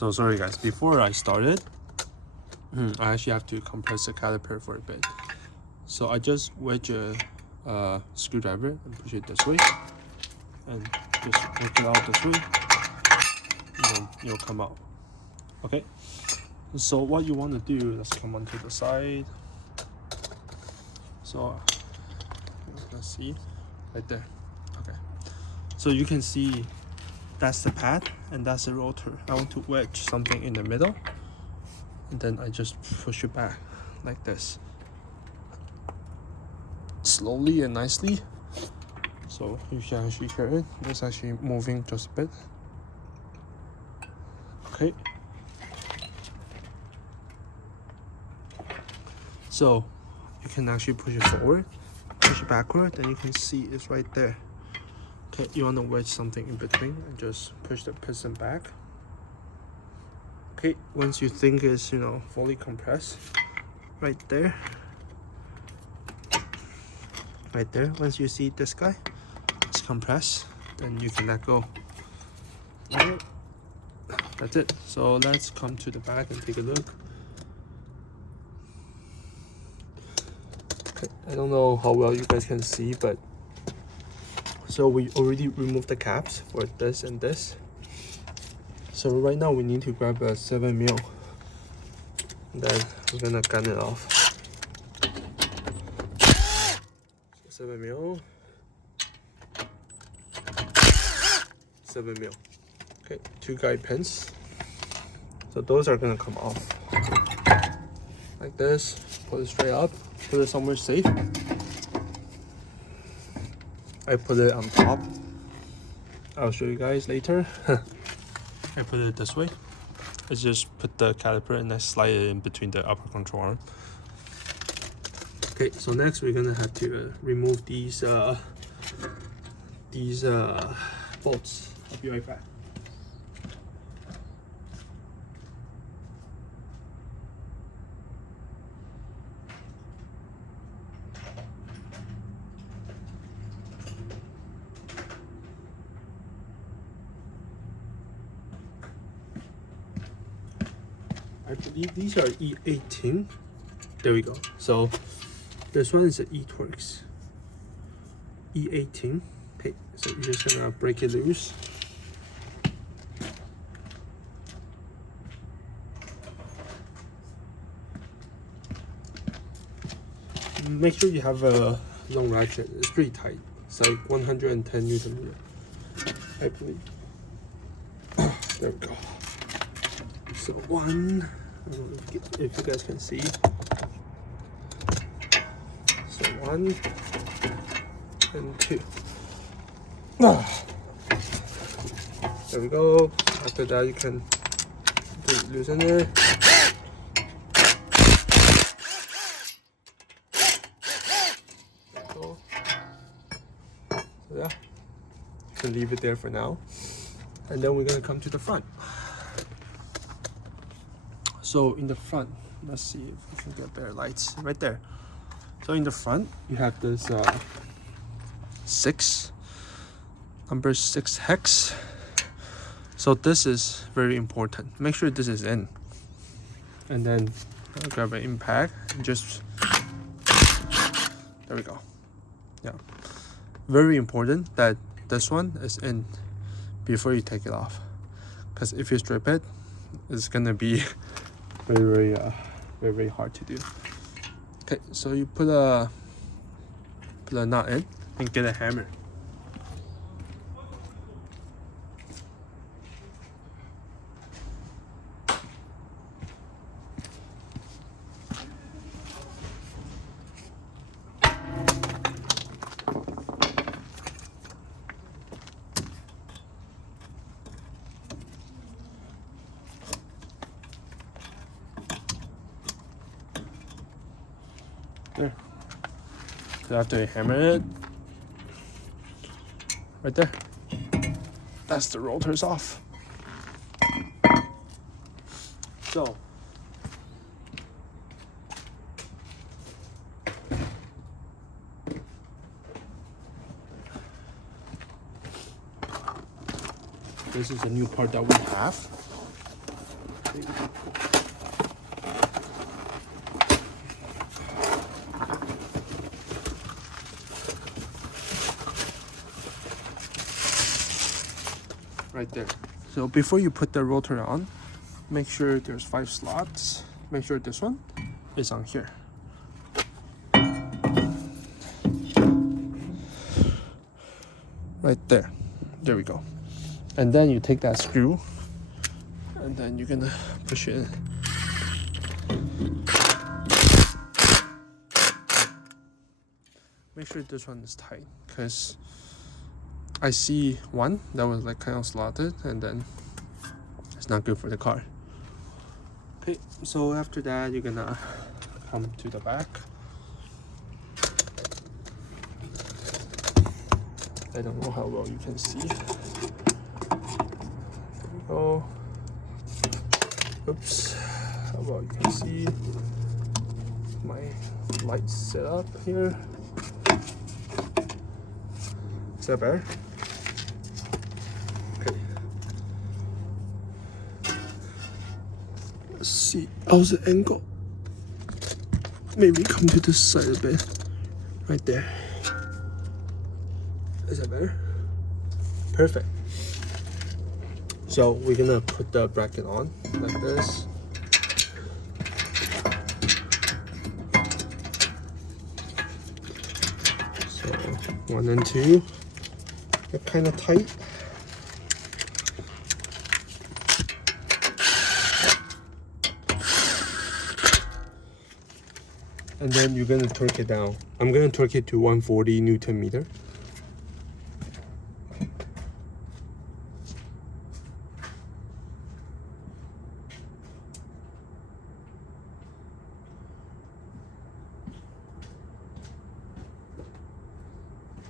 So sorry guys, before I started, I actually have to compress the caliper for a bit. So I just wedge a screwdriver and push it this way, and just work it out this way, and then it'll come out. Okay, so what you want to do, let's come onto the side. So let's see, right there. Okay, so you can see that's the pad and that's the rotor. I want to wedge something in the middle, and then I just push it back like this, slowly and nicely. So you can actually hear it. It's actually moving just a bit. Okay. So you can actually push it forward, push it backward, and you can see it's right there. Okay, you want to wedge something in between and just push the piston back. Okay, once you think it's, fully compressed, right there, once you see this guy, it's compressed, then you can let go. Alright, that's it. So let's come to the back and take a look. Okay, I don't know how well you guys can see, but so we already removed the caps for this and this. So right now we need to grab a 7mm, and then we're gonna gun it off. 7mm, 7mm. Okay, 2 guide pins. So those are gonna come off like this. Put it straight up. Put it somewhere safe. I put it on top. I'll show you guys later. I put it this way. I just put the caliper and I slide it in between the upper control arm. Okay, so next we're gonna have to remove these bolts. I'll be right back. I believe these are E18. There we go. So this one is an E-Torx E18. Okay, so you're just gonna break it loose. Make sure you have a long ratchet. It's pretty tight. It's like 110 Newton meter, I believe. There we go. So one, I don't know if you guys can see. So 1 and 2. There we go. After that, you can loosen it. So yeah, you can leave it there for now. And then we're gonna come to the front. So in the front, let's see if we can get better lights right there. So in the front, you have this number 6 hex. So this is very important. Make sure this is in. And then I'll grab an impact and just, there we go. Yeah, very important that this one is in before you take it off. Because if you strip it, it's gonna be very hard to do. Okay, so you put a nut in and get a hammer. There. So after you hammer it, right there, that's the rotors off. So this is a new part that we have. Right there. So before you put the rotor on, make sure there's 5 slots. Make sure this one is on here. Right there. There we go. And then you take that screw and then you're gonna push it in. Make sure this one is tight, because I see one that was like kind of slotted and then it's not good for the car. Okay, so after that you're gonna come to the back. I don't know how well you can see. There we go. Oops. How well you can see my light setup here. Is that better? Okay. Let's see. How's the angle? Maybe come to this side a bit. Right there. Is that better? Perfect. So we're gonna put the bracket on like this. So 1 and 2, they're kind of tight. And then you're gonna torque it down. I'm gonna torque it to 140 Newton meter.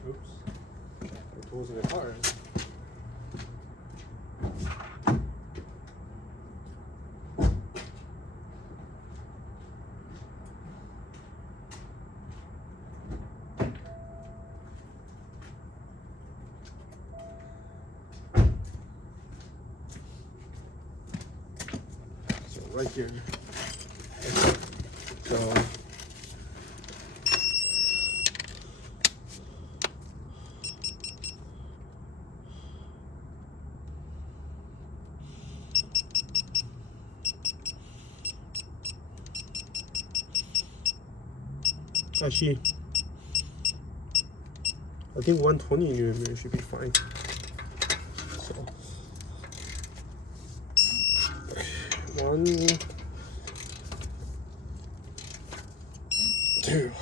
Oops. The tools in the car. So right here. So actually, I think 120 Newton should be fine. So 1, 2.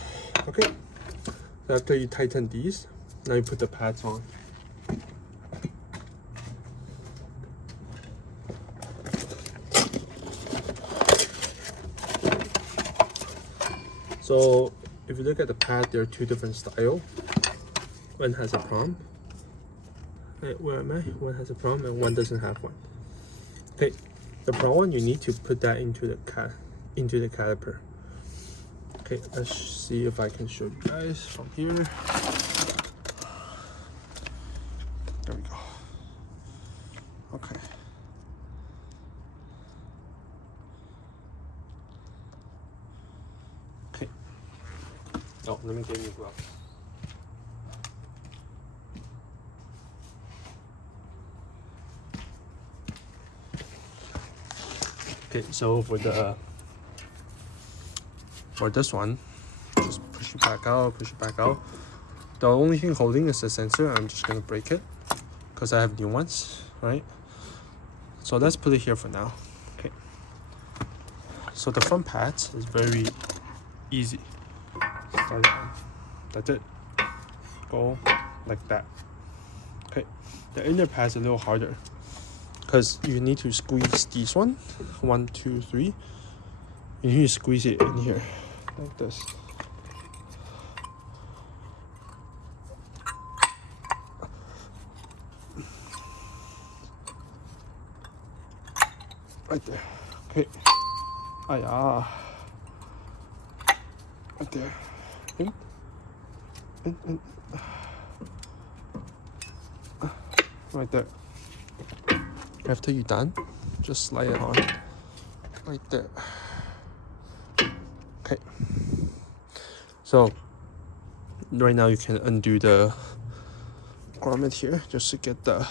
Okay. So after you tighten these, now you put the pads on. So if you look at the pad, there are 2 different styles. One has a prom. Where am I? One has a prom and one doesn't have one. Okay, the prom one, you need to put that into the caliper. Okay, let's see if I can show you guys from here. There we go. Okay. Okay. Oh, let me get you gloves. Okay, so for this one, just push it back out, push it back out. The only thing holding is the sensor. I'm just gonna break it because I have new ones, right? So let's put it here for now. Okay. So the front pads is very easy. Start it on. That's it. Go like that. Okay. The inner pad's a little harder, because you need to squeeze this one. 1, 2, 3. You need to squeeze it in here like this. Right there. Okay. Ah. Right there. In. Right there. After you're done, just slide it on. right there. Okay. So right now you can undo the grommet here just to get the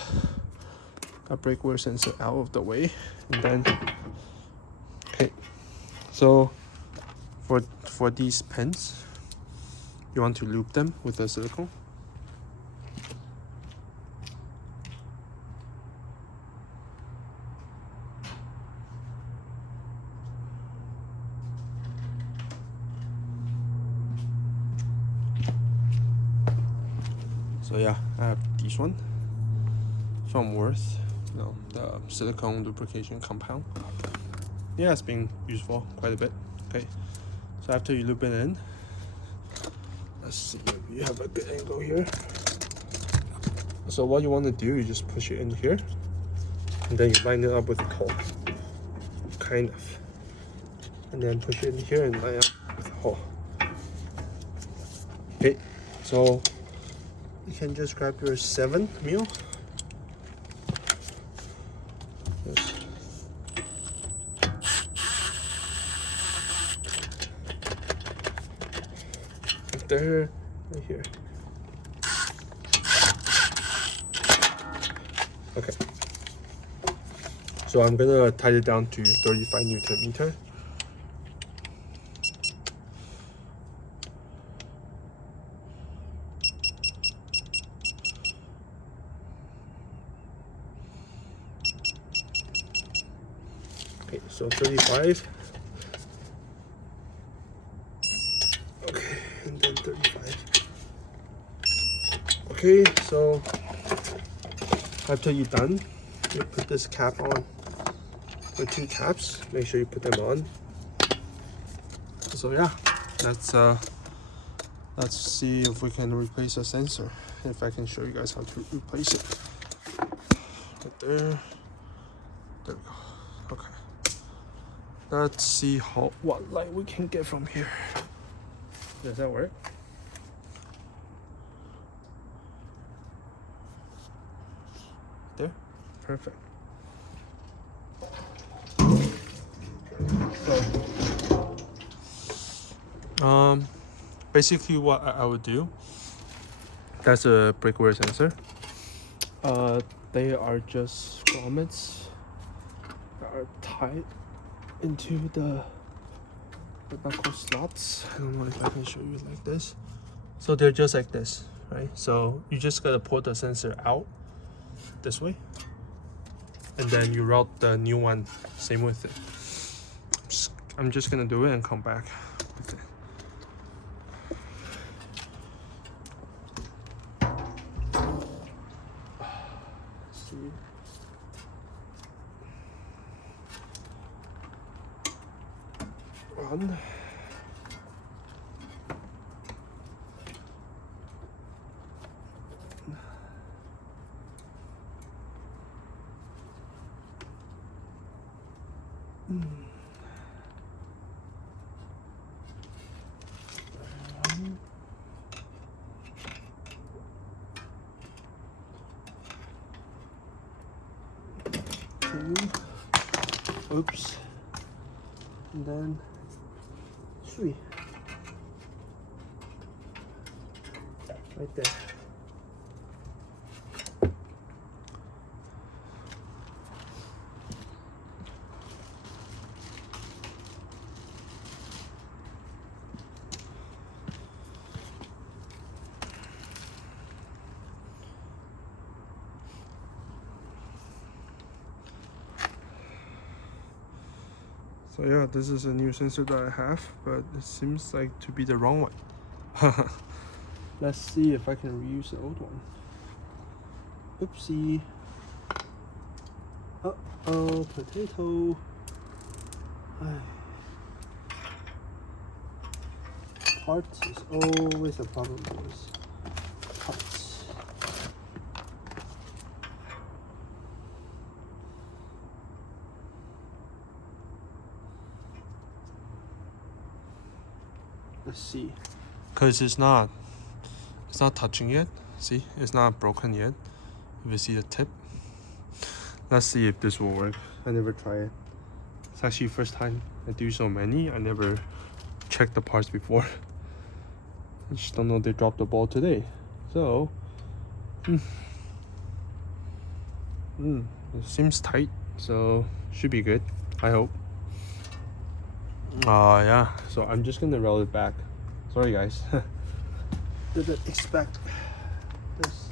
brake wear sensor out of the way, and then okay. So for these pins, you want to loop them with the silicone. So yeah, I have this one from Worth, the silicone lubrication compound. Yeah, it's been useful quite a bit. Okay, so after you loop it in, let's see if you have a good angle here. So what you want to do, you just push it in here, and then you line it up with the hole, kind of, and then push it in here and line up with the hole. Okay, so you can just grab your 7 mil. Right there, right here. Okay. So I'm gonna tighten it down to 35 Newton meter. Okay, so 35. Okay, and then 35. Okay, so after you're done, you put this cap on. Or 2 caps. Make sure you put them on. So yeah, let's see if we can replace the sensor. If I can show you guys how to replace it. Right there. There we go. Okay. Let's see what light we can get from here. Does that work? There? Perfect. So, basically what I would do, that's a brake wear sensor. They are just grommets that are tied into the knuckle slots. I don't know if I can show you like this. So they're just like this, right? So you just gotta pull the sensor out this way, and then you route the new one, same with it. I'm just gonna do it and come back with it. Let's see. One. Oops. And then 3. Right there. So yeah, this is a new sensor that I have, but it seems like to be the wrong one. Let's see if I can reuse the old one. Oopsie. Uh-oh, potato. Parts is always a problem, boys. Parts. Let's see, because it's not touching yet. See, it's not broken yet. If you see the tip, let's see if this will work. I never tried it. It's actually first time I do so many. I never checked the parts before. I just don't know they dropped the ball today. So it seems tight, so should be good, I hope. Yeah, so I'm just gonna roll it back. Sorry guys. Didn't expect this.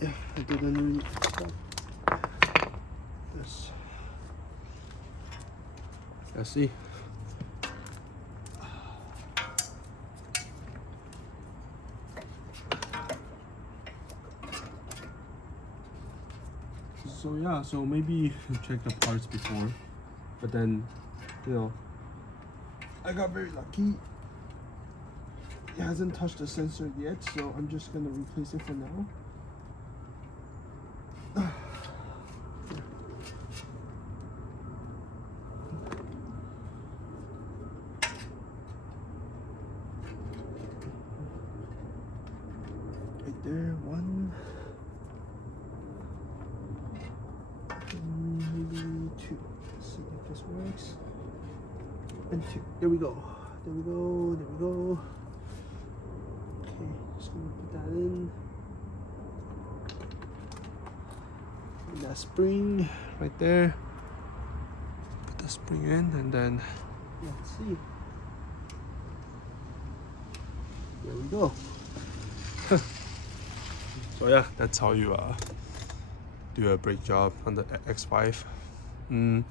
Yeah, I didn't really expect this. Let's see. So yeah, so maybe check the parts before, but then, you know, I got very lucky. It hasn't touched the sensor yet, so I'm just gonna replace it for now. Right there, one. Maybe two. Let's see if this works. And two. There we go. There we go. There we go. Okay, just gonna put that in. And that spring right there. Put the spring in, and then let's see. There we go. So yeah, that's how you do a brake job on the X5. And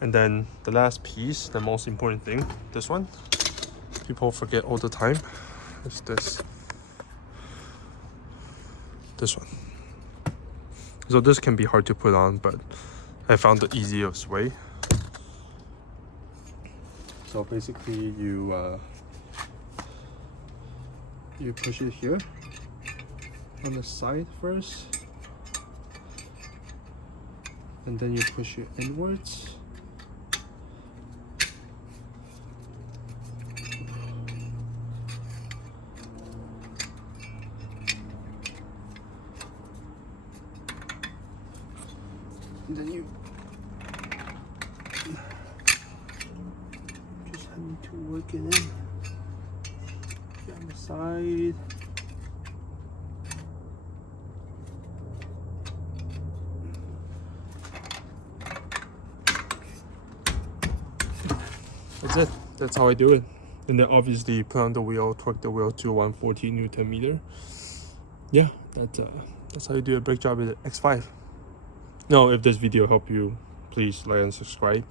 then the last piece, the most important thing, this one, people forget all the time, is this one. So this can be hard to put on, but I found the easiest way. So basically you push it here on the side first, and then you push it inwards. And then you just have to work it in on the side. That's it. That's how I do it. And then obviously you put on the wheel, torque the wheel to 140 Newton meter. Yeah, that's how you do a brake job with the X5. Now, if this video helped you, please like and subscribe.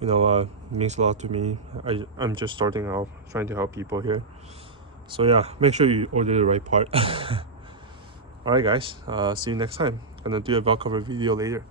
You know, it means a lot to me. I'm just starting out, trying to help people here. So yeah, make sure you order the right part. Alright guys, see you next time. Gonna do a valve cover video later.